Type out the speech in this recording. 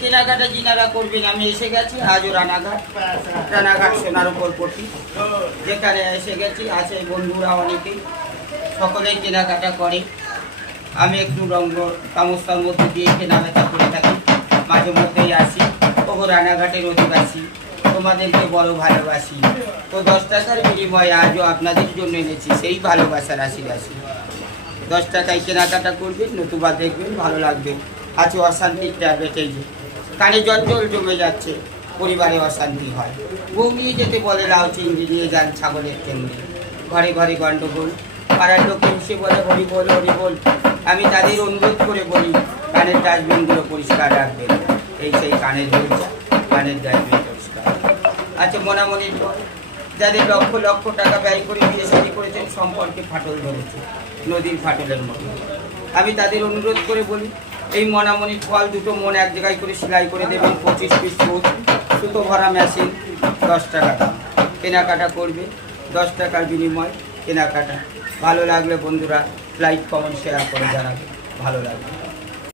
কেনাকাটা যিনারা করবেন, আমি এসে গেছি আজও রানাঘাট সোনার উপর পড়ি, যেখানে এসে গেছি। আছে বন্ধুরা অনেকেই, সকলেই কেনাকাটা করে। আমি একটু রঙ্গ তামস্তার মধ্যে দিয়ে কেনাকাটা করে থাকি, মাঝে মধ্যেই আসি। তবু রানাঘাটের অধিবাসী, তোমাদেরকে বড় ভালোবাসি। তো 10 টাকার বিনিময়ে আজও আপনাদের জন্য এনেছি সেই ভালোবাসার রাশি। 10 টাকায় কেনাকাটা করবেন, নতুবা দেখবেন ভালো লাগবে। আছে অশান্তির ট্যাবলেট, এই যে কানে জঞ্জল জমে যাচ্ছে, পরিবারে অশান্তি হয়। বউ নিয়ে যেতে বলে লাউ চিংড়ি নিয়ে যান ছাগলের কেন্দ্রে, ঘরে ঘরে গণ্ডগোল। পাড়ার লোকে এসে বলে হরি বল হরি বল। আমি তাদের অনুরোধ করে বলি কানের ডাস্টবিনগুলো পরিষ্কার রাখবেন। এই সেই কানের বলছে, কানের ডাস্টবিন পরিষ্কার। আচ্ছা, মনামনির পর যাদের লক্ষ লক্ষ টাকা ব্যয় করে বিয়ে শাদী করেছেন, সম্পর্কে ফাটল ধরেছে নদীর ফাটলের মতো। আমি তাদের অনুরোধ করে বলি এই মনামনির ফল দুটো মন এক জায়গায় করে সেলাই করে দেবেন। 25 পিস সুতো ভরা মেশিন, 10 টাকা দাম। কেনাকাটা করবে, 10 টাকার বিনিময় কেনাকাটা। ভালো লাগলে বন্ধুরা লাইক কমেন্ট শেয়ার করে জানাবে, ভালো লাগবে।